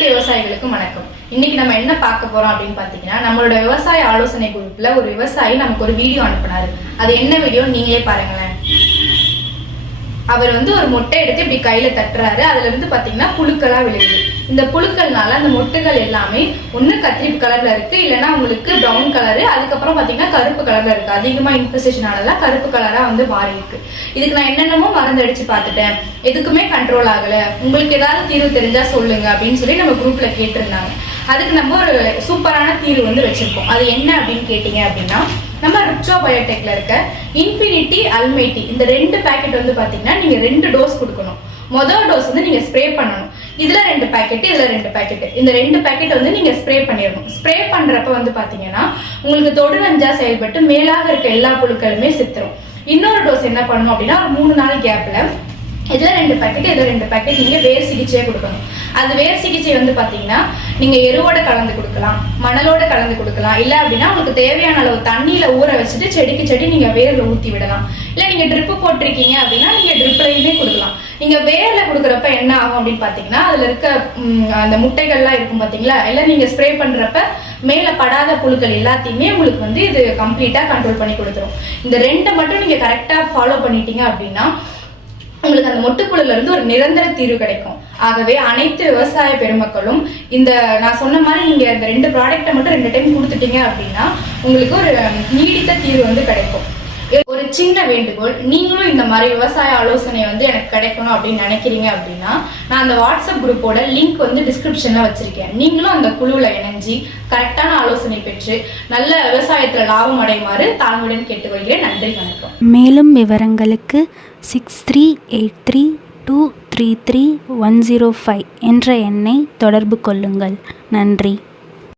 அனைத்து விவசாயிகளுக்கும் வணக்கம். இன்னைக்கு நம்ம என்ன பார்க்க போறோம் அப்படின்னு பாத்தீங்கன்னா, நம்மளோட விவசாய ஆலோசனை குரூப்ல ஒரு விவசாயி நமக்கு ஒரு வீடியோ அனுப்புனாரு. அது என்ன வீடியோ நீங்களே பாருங்களேன். அவர் ஒரு மொட்டை எடுத்து இப்படி கையில தட்டுறாரு. அதுல இருந்து பாத்தீங்கன்னா புழுக்களா விழுது. இந்த புழுக்கள்னால அந்த மொட்டுகள் எல்லாமே ஒண்ணு கத்திரிப்பு கலர்ல இருக்கு, இல்லைன்னா உங்களுக்கு பிரவுன் கலரு, அதுக்கப்புறம் பாத்தீங்கன்னா கருப்பு கலர்ல இருக்கு. அதிகமா இன்ஃபெஸ்டேஷன் ஆனதுல கருப்பு கலரா மாறி இருக்கு. இதுக்கு நான் என்னென்னமோ மருந்து அடிச்சு பார்த்துட்டேன், எதுக்குமே கண்ட்ரோல் ஆகல. உங்களுக்கு ஏதாவது தீர்வு தெரிஞ்சா சொல்லுங்க அப்படின்னு சொல்லி நம்ம குரூப்ல கேட்டிருந்தாங்க. அதுக்கு நம்ம ஒரு சூப்பரான தீர்வு வச்சிருக்கோம். அது என்ன அப்படின்னு கேட்டீங்க அப்படின்னா, நம்ம ரிச்சோ பயோடெக்ல இருக்க இன்ஃபினிட்டி அல்மைட்டி இந்த 2 பேக்கெட் பாத்தீங்கன்னா நீங்க 2 டோஸ் கொடுக்கணும். முதல் டோஸ் நீங்க ஸ்ப்ரே பண்ணணும். இதுல 2 பேக்கெட், இதுல 2 பேக்கெட், இந்த 2 பேக்கெட் நீங்க ஸ்ப்ரே பண்ணிடணும். ஸ்ப்ரே பண்றப்ப பாத்தீங்கன்னா உங்களுக்கு தொடு நஞ்சா செயல்பட்டு மேலாக இருக்க எல்லா புழுக்களுமே செத்துரும். இன்னொரு டோஸ் என்ன பண்ணணும் அப்படின்னா, ஒரு 3 நாள் கேப்ல இதுல 2 பேக்கெட், இதுல 2 பேக்கெட் நீங்க வேர் சிகிச்சையா கொடுக்கணும். அது வேர் சிகிச்சை பாத்தீங்கன்னா நீங்க எருவோட கலந்து கொடுக்கலாம், மணலோட கலந்து கொடுக்கலாம், இல்ல அப்படின்னா உங்களுக்கு தேவையான அளவு தண்ணியில ஊற வச்சுட்டு செடிக்கு செடி நீங்க வேர்ல ஊத்தி விடலாம். இல்ல நீங்க ட்ரிப்பு போட்டிருக்கீங்க அப்படின்னா நீங்க ட்ரிப்லயுமே கொடுக்கலாம். நீங்க வேர்ல கொடுக்குறப்ப என்ன ஆகும் அப்படின்னு பாத்தீங்கன்னா, அதுல இருக்க அந்த முட்டைகள்லாம் இருக்கும் பாத்தீங்களா, இல்ல நீங்க ஸ்ப்ரே பண்றப்ப மேல படாத புழுக்கள் எல்லாத்தையுமே உங்களுக்கு இது கம்ப்ளீட்டா கண்ட்ரோல் பண்ணி கொடுத்துரும். இந்த 2 மட்டும் நீங்க கரெக்டா ஃபாலோ பண்ணிட்டீங்க அப்படின்னா உங்களுக்கு அந்த மொட்டுப்புழுல இருந்து ஒரு நிரந்தர தீர்வு கிடைக்கும். ஆகவே அனைத்து விவசாய பெருமக்களும் இந்த நான் சொன்ன மாதிரி நீங்க இந்த 2 ப்ராடக்ட்டை மட்டும் 2 டைம் கொடுத்துட்டீங்க அப்படின்னா உங்களுக்கு ஒரு நீடித்த தீர்வு கிடைக்கும். ஒரு சின்ன வேண்டுகோள், நீங்களும் இந்த மாதிரி விவசாய ஆலோசனை எனக்கு கிடைக்கணும் அப்படின்னு நினைக்கிறீங்க அப்படின்னா, நான் அந்த வாட்ஸ்அப் குரூப்போட லிங்க் டிஸ்கிரிப்ஷன்ல வச்சிருக்கேன். நீங்களும் அந்த குழுவில் இணைஞ்சி கரெக்டான ஆலோசனை பெற்று நல்ல விவசாயத்துல லாபம் அடையுமாறு தாழ்மையுடன் கேட்டுக்கொள்கிறேன். நன்றி, வணக்கம். மேலும் விவரங்களுக்கு 6383233105 என்ற எண்ணை தொடர்பு கொள்ளுங்கள். நன்றி.